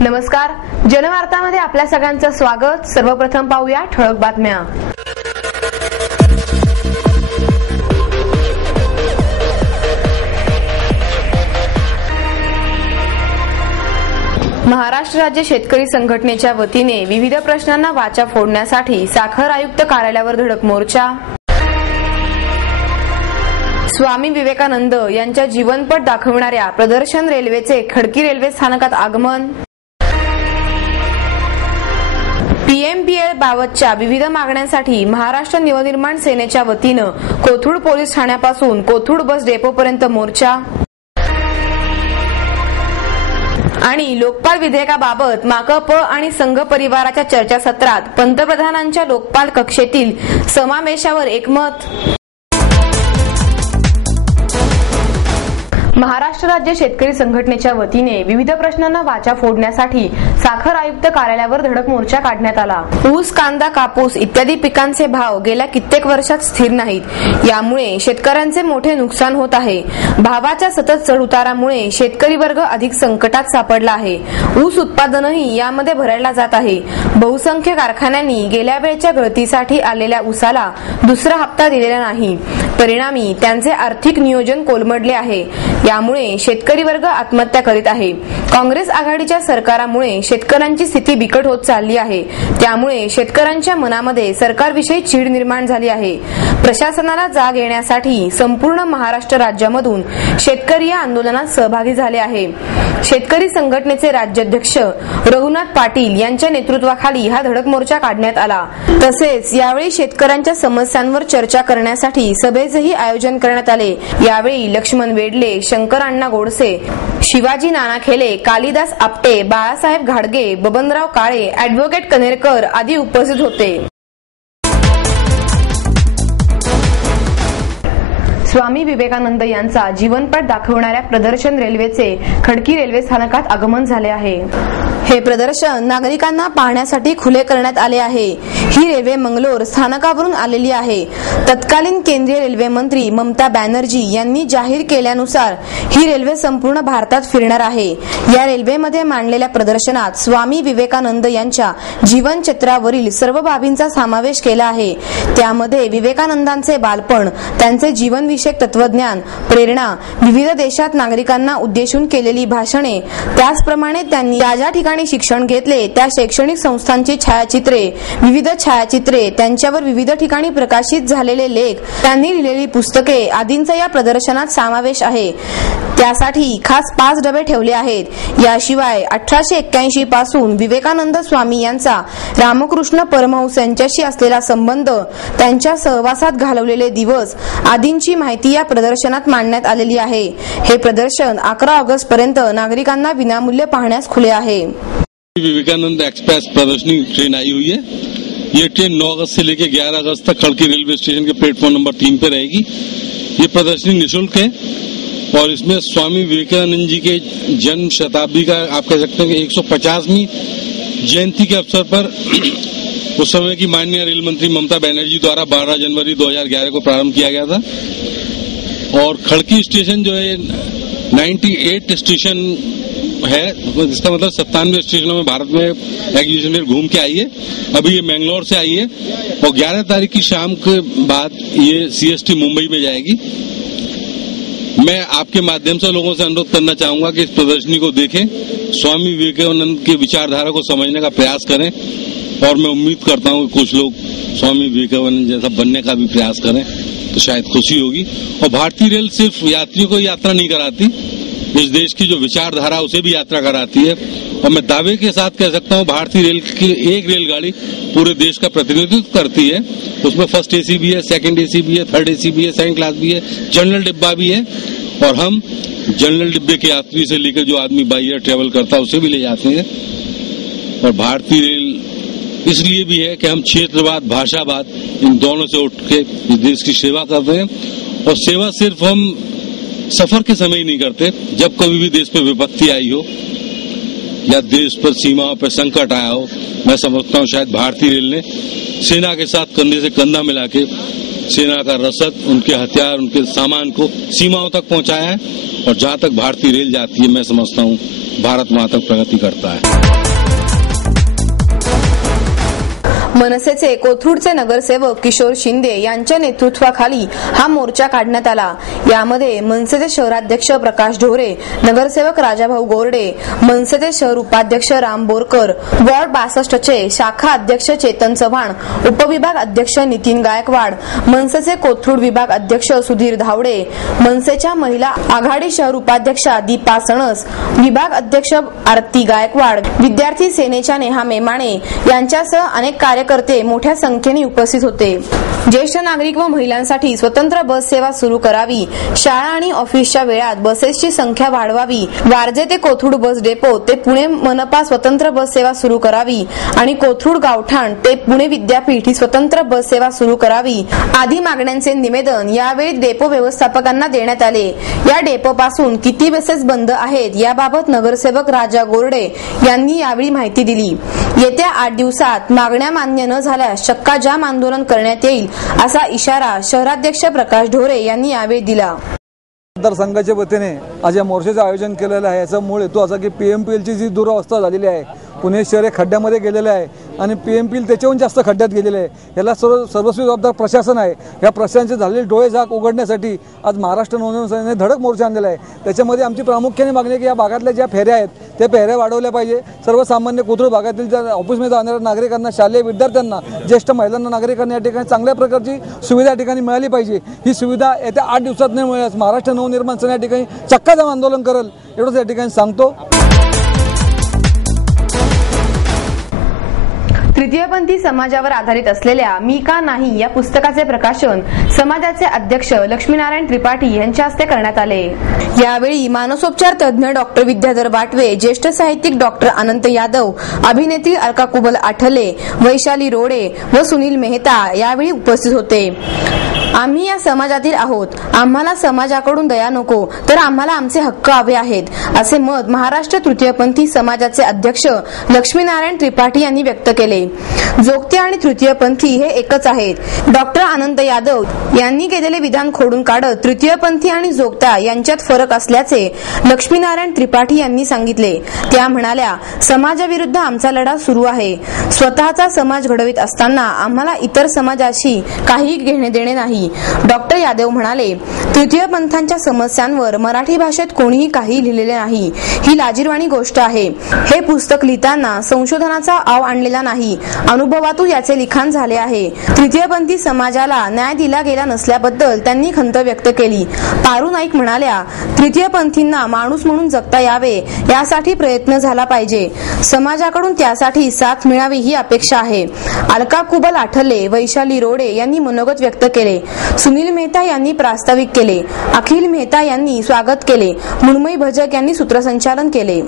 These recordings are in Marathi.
नमस्कार, जनवार्तामध्ये आपल्या सगळ्यांचं स्वागत। सर्वप्रथम पाहूया ठळक बातम्या। महाराष्ट्र राज्य शेतकरी संघटनेच्या वतीने विविध प्रश्नांना वाचा फोडण्यासाठी साखर आयुक्त कार्यालयावर धडक मोर्चा। स्वामी विवेकानंद यांच्या जीवनपट दाखविणाऱ्या प्रदर्शन रेल्वेचे खडकी रेल्वे स्थानकात आगमन। पीएमपीएल बाबतच्या विविध मागण्यांसाठी महाराष्ट्र नवनिर्माण सेनेच्या वतीनं कोथरूड पोलीस ठाण्यापासून कोथरूड बस डेपोपर्यंत मोर्चा। आणि लोकपाल विधेयकाबाबत माकप आणि संघ परिवाराच्या चर्चासत्रात पंतप्रधानांच्या लोकपाल कक्षेतील समावेशावर एकमत। महाराष्ट्र राज्य शेतकरी संघटनेच्या वतीने विविध प्रश्नांना वाचा फोडण्यासाठी साखर आयुक्त कार्यालयावर धडक मोर्चा काढण्यात आला। ऊस, कांदा, कापूस इत्यादी पिकांचे भाव गेल्या कित्येक वर्षात स्थिर नाहीत। यामुळे शेतकऱ्यांचे मोठे नुकसान होत आहे। भावाच्या सतत चढउतारामुळे शेतकरी वर्ग अधिक संकटात सापडला आहे। ऊस उत्पादनही यामध्ये भरायला जात आहे। बहुसंख्य कारखान्यांनी गेल्या वेळच्या गळतीसाठी आलेल्या ऊसाला दुसरा हप्ता दिलेला नाही। परिणामी त्यांचे आर्थिक नियोजन कोलमडले आहे। यामुळे शेतकरी वर्ग आत्महत्या करीत आहे। काँग्रेस आघाडीच्या सरकारामुळे शेतकऱ्यांची स्थिती बिकट होत चालली आहे। त्यामुळे शेतकऱ्यांच्या मनामध्ये सरकारविषयी चीड निर्माण झाली आहे। प्रशासनाला जाग येण्यासाठी संपूर्ण महाराष्ट्र राज्यामधून शेतकरी या आंदोलनात सहभागी झाले आहे। शेतकरी संघटनेचे राज्याध्यक्ष रघुनाथ पाटील यांच्या नेतृत्वाखाली हा धडक मोर्चा काढण्यात आला। तसेच यावेळी शेतकऱ्यांच्या समस्यांवर चर्चा करण्यासाठी सभेचेही आयोजन करण्यात आले। यावेळी लक्ष्मण वेडले, शंकर अण्णा गोडसे, शिवाजी नानाखेले, कालिदास आपटे, बाळासाहेब घाडगे, बबनराव काळे, ॲडव्होकेट कनेरकर आदी उपस्थित होते। स्वामी विवेकानंद यांचा जीवनपट दाखवणाऱ्या प्रदर्शन रेल्वेचे खडकी रेल्वे स्थानकात आगमन झाले आहे। हे प्रदर्शन नागरिकांना पाहण्यासाठी खुले करण्यात आले आहे। ही रेल्वे मंगलोर स्थानकावरून आलेली आहे। तत्कालीन केंद्रीय रेल्वे मंत्री ममता बॅनर्जी यांनी जाहीर केल्यानुसार ही रेल्वे संपूर्ण भारतात फिरणार आहे। या रेल्वेमध्ये मांडलेल्या प्रदर्शनात स्वामी विवेकानंद यांच्या जीवनचक्रावरील सर्व बाबींचा समावेश केला आहे। त्यामध्ये विवेकानंदांचे बालपण, त्यांचे जीवनविषयक तत्वज्ञान, प्रेरणा, विविध देशात नागरिकांना उद्देशून केलेली भाषणे, त्याचप्रमाणे त्यांनी ज्या ठिकाणी शिक्षण घेतले त्या शैक्षणिक संस्थांची छायाचित्रे, विविध छायाचित्रे, त्यांच्यावर विविध ठिकाणी प्रकाशित झालेले लेख, त्यांनी लिहिलेली पुस्तके आदींचा या प्रदर्शनात समावेश आहे। त्यासाठी खास 5 डबे ठेवले आहेत। याशिवाय 1881 पासून विवेकानंद स्वामी यांचा रामकृष्ण परमहंस यांच्याशी असलेला संबंध, त्यांच्या सहवासात घालवलेले दिवस आदींची माहिती या प्रदर्शनात मांडण्यात आलेली आहे। हे प्रदर्शन 11 ऑगस्ट पर्यंत नागरिकांना विनामूल्य पाहण्यास खुले आहे। विवेकानंद एक्सप्रेस प्रदर्शनी ट्रेन आई हुई है। ये ट्रेन 9 अगस्त से लेकर 11 अगस्त तक खड़की रेलवे स्टेशन के प्लेटफॉर्म नंबर 3 पे रहेगी। ये प्रदर्शनी निःशुल्क है और इसमें स्वामी विवेकानंद जी के जन्म शताब्दी का आप कह सकते हैं कि 150वीं जयंती के अवसर पर उस समय की माननीय रेल मंत्री ममता बनर्जी द्वारा 12 जनवरी 2011 को प्रारंभ किया गया था। और खड़की स्टेशन जो है 98 स्टेशन है, इसका मतलब 97 स्टेशनों में भारत में एग्जीबिशन घूम के आई है। अभी ये मैंगलोर से आई है और 11 तारीख की शाम के बाद ये सीएसटी मुंबई में जाएगी। मैं आपके माध्यम से लोगों से अनुरोध करना चाहूंगा कि इस प्रदर्शनी को देखें, स्वामी विवेकानंद की विचारधारा को समझने का प्रयास करें और मैं उम्मीद करता हूं कि कुछ लोग स्वामी विवेकानंद जैसा बनने का भी प्रयास करें तो शायद खुशी होगी। और भारतीय रेल सिर्फ यात्रियों को यात्रा नहीं कराती, इस देश की जो विचारधारा उसे भी यात्रा कराती है। और मैं दावे के साथ कह सकता हूं भारतीय रेल की एक रेलगाड़ी पूरे देश का प्रतिनिधित्व करती है। उसमें फर्स्ट एसी भी है, सेकंड एसी भी है, थर्ड एसी भी है, सेकंड क्लास भी है, जनरल डिब्बा भी है। और हम जनरल डिब्बे के यात्री से लेकर जो आदमी बाई एयर ट्रेवल करता है उसे भी ले जाते हैं। और भारतीय रेल इसलिए भी है कि हम क्षेत्रवाद, भाषावाद इन दोनों से उठ के इस देश की सेवा कर रहे हैं। और सेवा सिर्फ हम सफर के समय ही नहीं करते, जब कभी भी देश पे विपत्ति आई हो या देश पर सीमाओं पर संकट आया हो, मैं समझता हूं शायद भारतीय रेल ने सेना के साथ कंधे से कंधा मिला के सेना का रसद, उनके हथियार, उनके सामान को सीमाओं तक पहुंचाया है। और जहां तक भारतीय रेल जाती है, मैं समझता हूं भारत वहां तक प्रगति करता है। मनसेचे कोथरूडचे नगरसेवक किशोर शिंदे यांच्या नेतृत्वाखाली हा मोर्चा काढण्यात आला। यामध्ये मनसेचे शहराध्यक्ष प्रकाश ढोरे, नगरसेवक राजाभाऊ गोरडे, मनसेचे शहर उपाध्यक्ष राम बोरकर, वॉर्ड 62 चे शाखा अध्यक्ष चेतन चव्हाण, उपविभाग अध्यक्ष नितीन गायकवाड, मनसेचे कोथरूड विभाग अध्यक्ष सुधीर धावडे, मनसेच्या महिला आघाडी शहर उपाध्यक्षा दीपा सणस, विभाग अध्यक्ष आरती गायकवाड, विद्यार्थी सेनेच्या नेहा मेमाणे यांच्यासह अनेक कार्यकर्ते मोठ्या संख्येने उपस्थित होते। ज्येष्ठ नागरिक व महिलांसाठी स्वतंत्र बस सेवा सुरू करावी, शाळा आणि ऑफिसच्या वेळात बसेसची संख्या वाढवावी, वारजे ते कोथरूड बस डेपो ते पुणे मनपा स्वतंत्र बस सेवा सुरू करावी आणि कोथरूड गावठाण ते पुणे विद्यापीठ ही स्वतंत्र बस सेवा सुरू करावी आदी मागण्यांचे निवेदन यावेळी डेपो व्यवस्थापकांना देण्यात आले। या डेपोपासून किती बसेस बंद आहेत याबाबत नगरसेवक राजा गोरडे यांनी यावेळी माहिती दिली। येत्या 8 दिवसात मागण्या मान्य न झाल्यास चक्का जाम आंदोलन करण्यात येईल असा इशारा शहराध्यक्ष प्रकाश ढोरे यांनी यावेळी दिला। मतदारसंघाच्या वतीने आज या मोर्चाचं आयोजन केलेलं आहे। याचा मूळ हेतू असा की पीएमपीएलची जी दुरावस्था झालेली आहे, पुणे शहर हे खड्ड्यामध्ये गेलेलं आहे आणि पीएमपीएल त्याच्याहून जास्त खड्ड्यात गेलेले आहे। याला सर्वस्वी जबाबदार प्रशासन आहे। या प्रशासनाचे झालेले डोळे झाक उघडण्यासाठी आज महाराष्ट्र नवनिर्माण सेनेने धडक मोर्चा आणलेला आहे। त्याच्यामध्ये आमची प्रामुख्याने मागणी आहे की या भागातल्या ज्या फेऱ्या आहेत त्या फेऱ्या वाढवल्या पाहिजे। सर्वसामान्य कोथरूड भागातील ज्या ऑफिसमध्ये जाणाऱ्या नागरिकांना, शालेय विद्यार्थ्यांना, ज्येष्ठ महिलांना, नागरिकांना या ठिकाणी चांगल्या प्रकारची सुविधा या ठिकाणी मिळाली पाहिजे। ही सुविधा येत्या 8 दिवसात नाही मिळाल्यास महाराष्ट्र नवनिर्माण सेना या ठिकाणी चक्का जाम आंदोलन करेल एवढंच या ठिकाणी सांगतो। तृतीयपंथी समाजावर आधारित असलेल्या मी का नाही या पुस्तकाचे प्रकाशन समाजाचे अध्यक्ष लक्ष्मीनारायण त्रिपाठी यांच्या हस्ते करण्यात आले। यावेळी मानसोपचार तज्ञ डॉक्टर विद्याधर बाटवे, ज्येष्ठ साहित्यिक डॉक्टर अनंत यादव, अभिनेत्री अलका कुबल आठले, वैशाली रोडे व सुनील मेहता यावेळी उपस्थित होते। आम्ही या समाजातील आहोत, आम्हाला समाजाकडून दया नको तर आम्हाला आमचे हक्क हवे आहेत असे मत महाराष्ट्र तृतीयपंथी समाजाचे अध्यक्ष लक्ष्मीनारायण त्रिपाठी यांनी व्यक्त केले। जोगते आणि तृतीयपंथी हे एकच आहेत। डॉक्टर अनंत यादव यांनी केलेले विधान खोडून काढत तृतीयपंथी आणि जोगता यांच्यात फरक असल्याचे लक्ष्मीनारायण त्रिपाठी यांनी सांगितले। त्या म्हणाल्या, समाजाविरुद्ध आमचा लढा सुरू आहे। स्वतःचा समाज घडवित असताना आम्हाला इतर समाजाशी काही घेणे देणे नाही। डॉक्टर यादव म्हणाले, तृतीय पंथांच्या समस्यांवर मराठी भाषेत कोणीही काही लिहिलेले नाही, ही लाजिरवाणी गोष्ट आहे। हे पुस्तक लिहिताना संशोधनाचा आव आणलेला नाही, अनुभवातून याचे लिखाण झाले आहे। तृतीयपंथी समाजाला न्याय दिला गेला नसल्याबद्दल त्यांनी खंत व्यक्त केली। पारू नाईक म्हणाल्या, तृतीयपंथींना माणूस म्हणून जगता यावे यासाठी प्रयत्न झाला पाहिजे। समाजाकडून त्यासाठी साथ मिळावी ही अपेक्षा आहे। अलका कुबल आठले, वैशाली रोडे यांनी मनोगत व्यक्त केले। सुनील मेहता यांनी प्रास्ताविक केले। अखिल मेहता यांनी स्वागत केले। मुन्मयी भजक यांनी सूत्रसंचालन केले।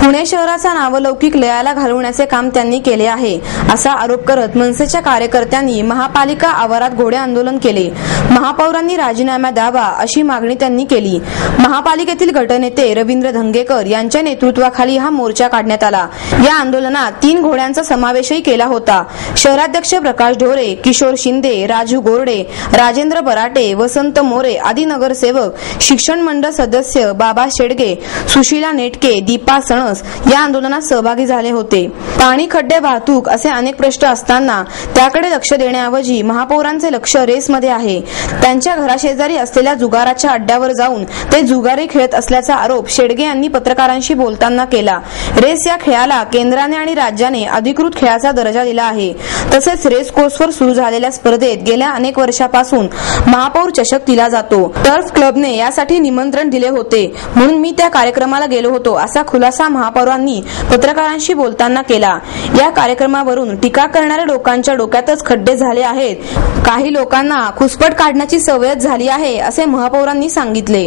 पुणे शहराचा नावलौकिक लयाला घालवण्याचे काम त्यांनी केले आहे असा आरोप करत मनसेच्या कार्यकर्त्यांनी महापालिका आवारात घोडे आंदोलन केले। महापौरांनी राजीनामा द्यावा अशी मागणी त्यांनी केली। महापालिकेतील गटनेते रवींद्र धंगेकर यांच्या नेतृत्वाखाली हा मोर्चा काढण्यात आला। या आंदोलनात 3 घोड्यांचा समावेशही केला होता। शहराध्यक्ष प्रकाश ढोरे, किशोर शिंदे, राजू गोरडे, राजेंद्र बराटे, वसंत मोरे आदी नगरसेवक, शिक्षण मंडळ सदस्य बाबा शेडगे, सुशीला नेटके, दीपा सणस या आंदोलनात सहभागी झाले होते। पाणी, खड्डे, वाहतूक असे अनेक प्रश्न असताना त्याकडे लक्ष देण्याऐवजी महापौरांचे लक्ष रेसमध्ये आहे। त्यांच्या घराशेजारी असलेल्या जुगाराच्या अड्ड्यावर जाऊन ते जुगारी खेळत असल्याचा आरोप शेडगे यांनी पत्रकारांशी बोलताना केला। रेस या खेळाला केंद्राने आणि राज्याने अधिकृत खेळाचा दर्जा दिला आहे। तसेच रेस कोर्सवर सुरू झालेल्या स्पर्धेत गेल्या अनेक वर्षापासून महापौर चषक दिला जातो। टर्फ क्लबने यासाठी निमंत्रण दिले होते म्हणून मी त्या कार्यक्रमाला गेलो होतो असा खुलासा महापौरांनी पत्रकारांशी बोलताना केला। या कार्यक्रमावरून टीका करणाऱ्या लोकांच्या डोक्यातच खड्डे झाले आहेत। काही लोकांना खुसपट काढण्याची सवयच झाली आहे असे महापौरांनी सांगितले।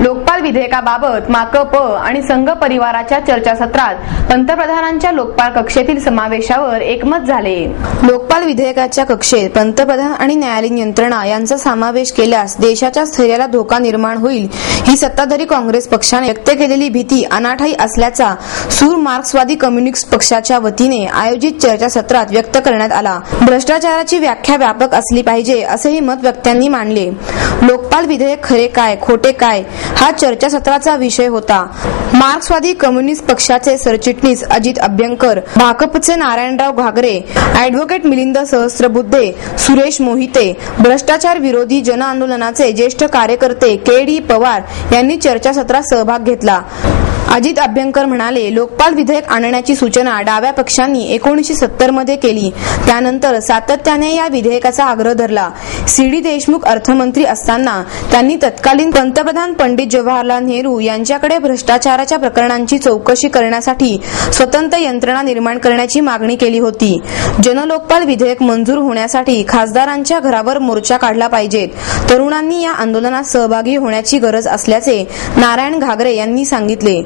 लोकपाल विधेयकाबाबत माकप आणि संघ परिवाराच्या चर्चासत्रात पंतप्रधानांच्या लोकपाल कक्षेतील समावेशावर एकमत झाले. लोकपाल विधेयकाच्या कक्षेत पंतप्रधान आणि न्यायालयीन यंत्रणा यांचा समावेश केल्यास देशाच्या स्थैर्याला धोका निर्माण होईल ही सत्ताधारी काँग्रेस पक्षाने व्यक्त केलेली भीती अनाठायी असल्याचा सूर मार्क्सवादी कम्युनिस्ट पक्षाच्या वतीने आयोजित चर्चासत्रात व्यक्त करण्यात आला. भ्रष्टाचाराची व्याख्या व्यापक असली पाहिजे असेही मत वक्त्यांनी मांडले. लोकपाल विधेयक खरे काय खोटे काय हा चर्चासत्राचा विषय होता. मार्क्सवादी कम्युनिस्ट पक्षाचे सरचिटणीस अजित अभ्यंकर, भाकपचे नारायणराव घागरे, ॲडव्होकेट मिलिंद सहस्त्रबुद्धे, सुरेश मोहिते, भ्रष्टाचार विरोधी जन आंदोलनाचे ज्येष्ठ कार्यकर्ते के.डी. पवार यांनी चर्चासत्रात सहभाग घेतला. अजित अभ्यंकर म्हणाले, लोकपाल विधेयक आणण्याची सूचना डाव्या पक्षांनी 1970 मध्ये केली. त्यानंतर सातत्याने या विधेयकाचा आग्रह धरला. सी.डी. देशमुख अर्थमंत्री असताना त्यांनी तत्कालीन पंतप्रधान पंडित जवाहरलाल नेहरू यांच्याकडे भ्रष्टाचाराच्या प्रकरणांची चौकशी करण्यासाठी स्वतंत्र यंत्रणा निर्माण करण्याची मागणी केली होती. जनलोकपाल विधेयक मंजूर होण्यासाठी खासदारांच्या घरावर मोर्चा काढला पाहिजेत. तरुणांनी या आंदोलनात सहभागी होण्याची गरज असल्याचे नारायण घागरे यांनी सांगितले.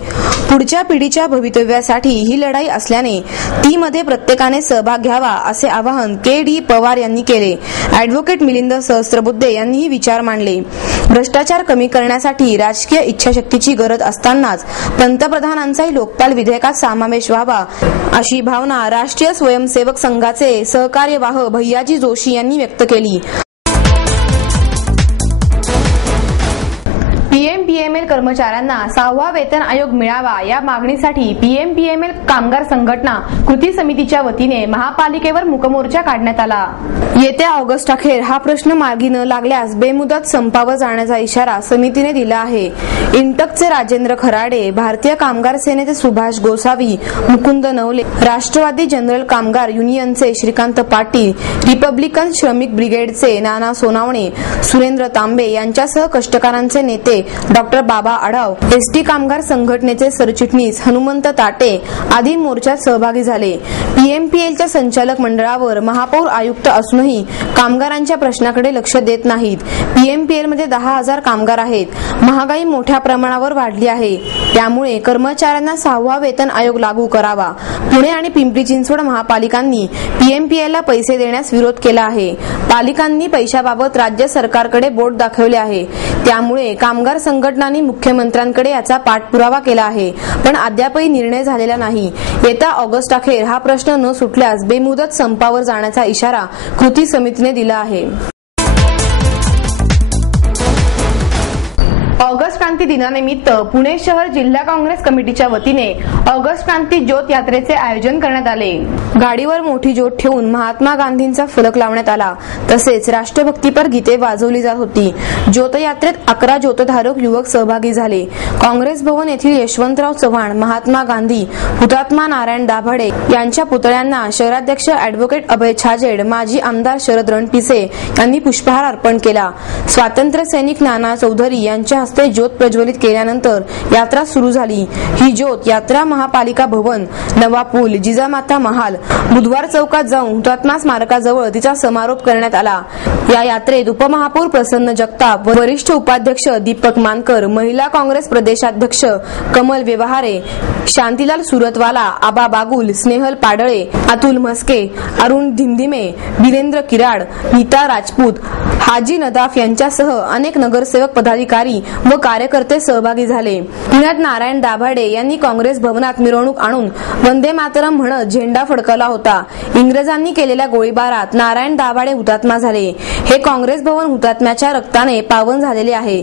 पुढच्या पिढीच्या भवितव्यासाठी ही लढाई असल्याने ती मध्ये प्रत्येकाने सहभाग घ्यावा असे आवाहन के.डी. पवार यांनी केले. ॲडव्होकेट मिलिंद सहस्त्रबुद्धे यांनीही विचार मांडले. भ्रष्टाचार कमी करण्यासाठी राजकीय इच्छाशक्तीची गरज असतानाच पंतप्रधानांचाही लोकपाल विधेयकात समावेश व्हावा अशी भावना राष्ट्रीय स्वयंसेवक संघाचे सहकार्यवाह भैयाजी जोशी यांनी व्यक्त केली. पीएमपीएमएल कर्मचाऱ्यांना 6वा वेतन आयोग मिळावा या मागणीसाठी पीएमपीएमएल कामगार संघटना कृती समितीच्या वतीने महापालिकेवर मूकमोर्चा काढण्यात आला. येत्या ऑगस्ट अखेर हा प्रश्न मार्गी न लागल्यास बेमुदत संपावर जाण्याचा इशारा समितीने दिला आहे. इंटकचे राजेंद्र खराडे, भारतीय कामगार सेनेचे सुभाष गोसावी, मुकुंद नवले, राष्ट्रवादी जनरल कामगार युनियनचे श्रीकांत पाटील, रिपब्लिकन श्रमिक ब्रिगेडचे नाना सोनावणे, सुरेंद्र तांबे यांच्यासह कष्टकऱ्यांचे नेते डॉक्टर बाबा आढाव, एसटी कामगार संघटनेचे सरचिटणीस हनुमंत ताटे आदी मोर्चात सहभागी झाले. पीएमपीएलच्या संचालक मंडळावर महापौर आयुक्त असूनही कामगारांच्या प्रश्नाकडे लक्ष देत नाहीत. पीएमपीएलमध्ये 10,000 कामगार आहेत. महागाई मोठ्या प्रमाणावर वाढली आहे. त्यामुळे कर्मचाऱ्यांना 6वा वेतन आयोग लागू करावा. पुणे आणि पिंपरी चिंचवड महापालिकांनी पीएमपीएलला पैसे देण्यास विरोध केला आहे. पालिकांनी पैशाबाबत राज्य सरकारकडे बोट दाखवले आहे. त्यामुळे कामगार संघटनांनी मुख्यमंत्र्यांकडे याचा पाठपुरावा केला आहे, पण अद्यापही निर्णय झालेला नाही. येत्या ऑगस्ट अखेर हा प्रश्न न सुटल्यास बेमुदत संपावर जाण्याचा इशारा कृती समितीने दिला आहे. ऑगस्ट क्रांती दिनानिमित्त पुणे शहर जिल्हा काँग्रेस कमिटीच्या वतीने ऑगस्ट क्रांती ज्योत यात्रेचे आयोजन करण्यात आले. गाडीवर मोठी ज्योत ठेवून महात्मा गांधींचा फलक लावण्यात आला. तसेच राष्ट्रभक्तीपर गीते वाजवली जात होती. ज्योत यात्रेत 11 ज्योतधारक युवक सहभागी झाले. काँग्रेस भवन येथील यशवंतराव चव्हाण, महात्मा गांधी, हुतात्मा नारायण दाभाडे यांच्या पुतळ्यांना शहराध्यक्ष ॲडव्होकेट अभय छाजेड, माजी आमदार शरद रणपिसे यांनी पुष्पहार अर्पण केला. स्वातंत्र्य सैनिक नाना चौधरी यांच्या हस्ते ज्योत प्रज्वलित केल्यानंतर यात्रा सुरू झाली. ही ज्योत यात्रा महापालिका भवन, नवा पूल, जिजामाता महाल, बुधवार चौकात जाऊन हुतात्मा स्मारकाजवळ तिचा समारोप करण्यात आला. या यात्रेत उपमहापौर प्रसन्न जगताप, वरिष्ठ उपाध्यक्ष दीपक मानकर, महिला काँग्रेस प्रदेशाध्यक्ष कमल व्यवहारे, शांतीलाल सुरतवाला, आबा बागुल, स्नेहल पाडळे, अतुल म्हस्के, अरुण धिमधिमे, वीरेंद्र किराड, नीता राजपूत, हाजी नदाफ यांच्यासह अनेक नगरसेवक, पदाधिकारी व कार्यकर्ते सहभागी झाले. पुण्यात नारायण दाभाडे यांनी काँग्रेस भवनात मिरवणूक आणून वंदे मातरम म्हणत झेंडा फडकवला होता. इंग्रजांनी केलेल्या गोळीबारात नारायण दाभाडे हुतात्मा झाले. हे काँग्रेस भवन हुतात्म्याच्या रक्ताने पावन झालेले आहे.